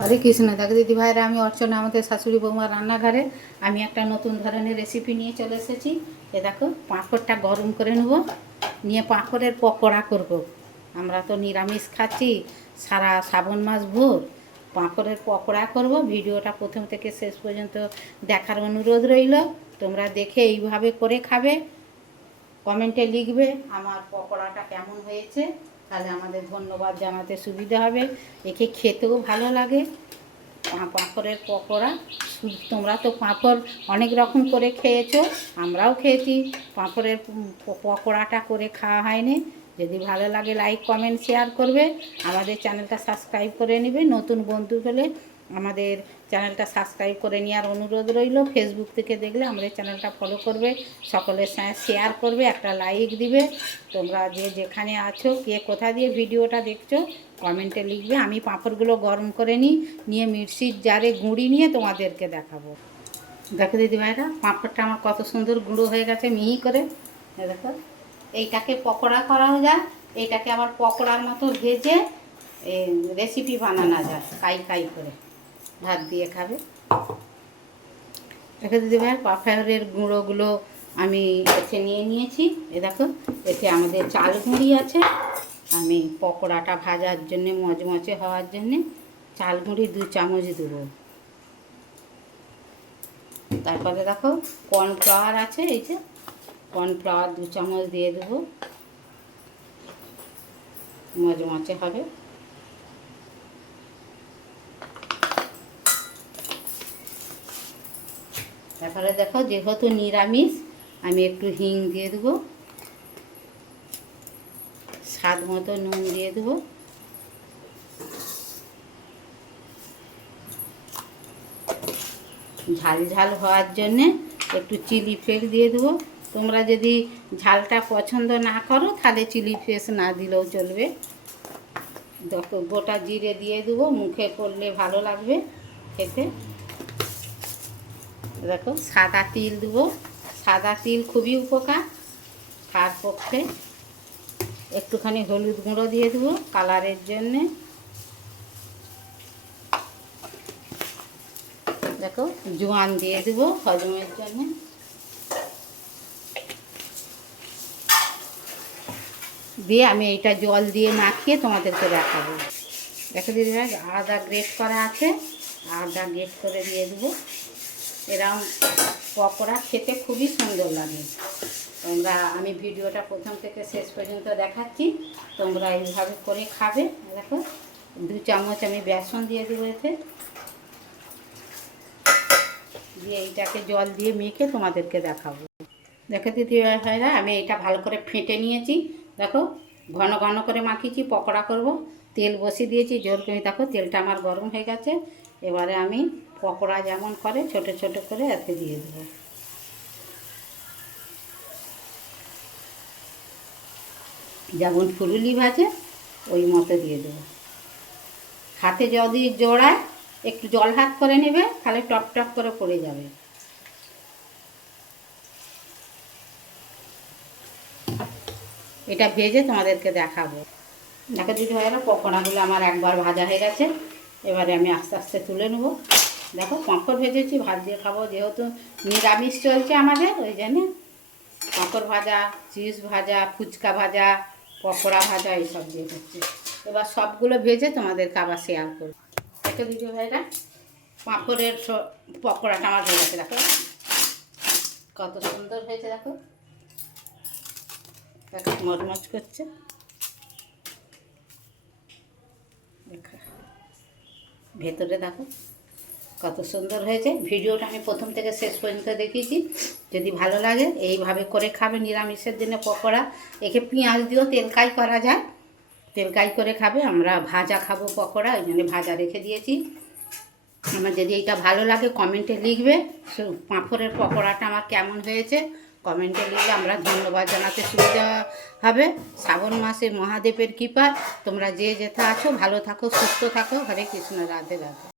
হরে কৃষ্ণ। দেখো দিদি ভাইরা, আমি অর্চনা, আমাদের শাশুড়ি বৌমার রান্নাঘরে আমি একটা নতুন ধরনের রেসিপি নিয়ে চলে এসেছি। এ দেখো, পাঁপড়টা গরম করে নেব, নিয়ে পাঁপড়ের পকোড়া করব। আমরা তো নিরামিষ খাচ্ছি সারা শ্রাবণ মাস ভোর। পাঁপড়ের পকোড়া করব। ভিডিওটা প্রথম থেকে শেষ পর্যন্ত দেখার অনুরোধ রইল। তোমরা দেখে এইভাবে করে খাবে, কমেন্টে লিখবে আমার পকোড়াটা কেমন হয়েছে, তাহলে আমাদের ধন্যবাদ জানাতে সুবিধা হবে। একে খেতেও ভালো লাগে। পাঁপড়ের পকোড়া, তোমরা তো পাঁপড় অনেক রকম করে খেয়েছো, আমরাও খেয়েছি। পাঁপড়ের পকোড়াটা করে খাওয়া হয়নি। যদি ভালো লাগে লাইক কমেন্ট শেয়ার করবে, আমাদের চ্যানেলটা সাবস্ক্রাইব করে নেবে। নতুন বন্ধু হলে আমাদের চ্যানেলটা সাবস্ক্রাইব করে নেওয়ার অনুরোধ রইল। ফেসবুক থেকে দেখলে আমাদের চ্যানেলটা ফলো করবে, সকলের সঙ্গে শেয়ার করবে, একটা লাইক দিবে। তোমরা যে যেখানে আছো, কে কোথা দিয়ে ভিডিওটা দেখছো, কমেন্টে লিখবে। আমি পাঁপড়গুলো গরম করে নিয়ে মিক্সির জারে গুঁড়ি নিয়ে তোমাদেরকে দেখাবো। দেখো দিদিভাইরা, পাঁপড়টা আমার কত সুন্দর গুঁড়ো হয়ে গেছে মিহি করে। দেখো, এইটাকে পকোড়া করাও যায়, এইটাকে আবার পকোড়ার মতো ভেজে রেসিপি বানানো যায় কাই কাই করে, ভাত দিয়ে খাবে। দেখো দিদিভাই, পাঁপড়ের গুঁড়োগুলো আমি এতে নিয়ে নিয়েছি। এ দেখো, এতে আমাদের চাল গুঁড়ি আছে। আমি পকোড়াটা ভাজার জন্যে, মচমচে হওয়ার জন্যে চাল গুঁড়ি 2 চামচ দেবো। তারপরে দেখো, কর্নফ্লাওয়ার আছে, এই যে কর্নফ্লাওয়ার 2 চামচ দিয়ে দেবো, মচমচে হবে। তারপরে দেখো, যেহেতু নিরামিষ, আমি একটু হিং দিয়ে দেবো, স্বাদ মতো নুন দিয়ে দেবো, ঝাল ঝাল হওয়ার জন্যে একটু চিলি ফ্লেক্স দিয়ে দেবো। তোমরা যদি ঝালটা পছন্দ না করো, তাহলে চিলি ফ্লেক্স না দিলেও চলবে। দেখো, গোটা জিরে দিয়ে দেবো, মুখে পড়লে ভালো লাগবে খেতে। দেখো, সাদা তিল দেবো, সাদা তিল খুবই উপকার তার পক্ষে। একটুখানি হলুদ গুঁড়ো দিয়ে দেবো কালারের জন্যে। দেখো, জোয়ান দিয়ে দেবো হজমের জন্য। দিয়ে আমি এইটা জল দিয়ে মাখিয়ে তোমাদেরকে দেখাবো। দেখো দিদিভাই, আদা গ্রেট করা আছে, আদা গ্রেট করে দিয়ে দেবো। এরকম পকোড়া খেতে খুবই সুন্দর লাগে। আমি ভিডিওটা প্রথম থেকে শেষ পর্যন্ত দেখাচ্ছি, তোমরা এইভাবে করে খাবে। দেখো, 2 চামচ আমি বেসন দিয়ে দেবো এতে, দিয়ে এইটাকে জল দিয়ে মেখে তোমাদেরকে দেখাবো। দেখো দিদিভাইরা, আমি এটা ভালো করে ফেটে নিয়েছি। দেখো, ঘন ঘন করে মাখিয়েছি, পকোড়া করব। তেল বসিয়ে দিয়েছি জোর করে। দেখো, তেলটা আমার গরম হয়ে গেছে। এবারে আমি পকোড়া যেমন করে ছোট ছোট করে এতে দিয়ে দেবো। যেমন ফুলুলি ভাজে ওই মতো দিয়ে দেবো। হাতে যদি জোড়ায় একটু জল হাত করে নেবে, তাহলে টপ টপ করে পড়ে যাবে। এটা ভেজে তোমাদেরকে দেখাবো। দেখো দিদিভাইরা, পকোড়াগুলো আমার একবার ভাজা হয়ে গেছে। এবারে আমি আস্তে আস্তে তুলে নেবো। দেখো, পাঁপড় ভেজেছি, ভাত দিয়ে খাবো, যেহেতু নিরামিষ চলছে আমাদের, ওই জন্যে পাঁপড় ভাজা, চিপস ভাজা, ফুচকা ভাজা, পকোড়া ভাজা এইসব দিয়ে হচ্ছে। এবার সবগুলো ভেজে তোমাদেরকে আবার শেয়ার করবো। দেখো দিদিভাইরা, পাঁপড়ের পকোড়াটা আমার হয়ে গেছে। দেখো কত সুন্দর হয়েছে। দেখো, দেখো মচমচ করছে। দেখো ভেতরে দেখো কত সুন্দর হয়েছে। ভিডিওটা আমি প্রথম থেকে শেষ পর্যন্ত দেখিয়েছি। যদি ভালো লাগে এইভাবে করে খাবে নিরামিষের দিনে পকোড়া। একে পেঁয়াজ দিয়েও তেলকাই করা যায়, তেলকাই করে খাবে। আমরা ভাজা খাবো পকোড়া, ওই জন্য ভাজা রেখে দিয়েছি। আমার যদি এইটা ভালো লাগে কমেন্টে লিখবে, পাঁপড়ের পকোড়াটা আমার কেমন হয়েছে কমেন্টে লিখলে আমরা ধন্যবাদ জানাতে সুবিধা হবে। শ্রাবণ মাসে মহাদেবের কৃপা। তোমরা যে যেথা আছো ভালো থাকো, সুস্থ থাকো। হরে কৃষ্ণ, রাধে রাধে।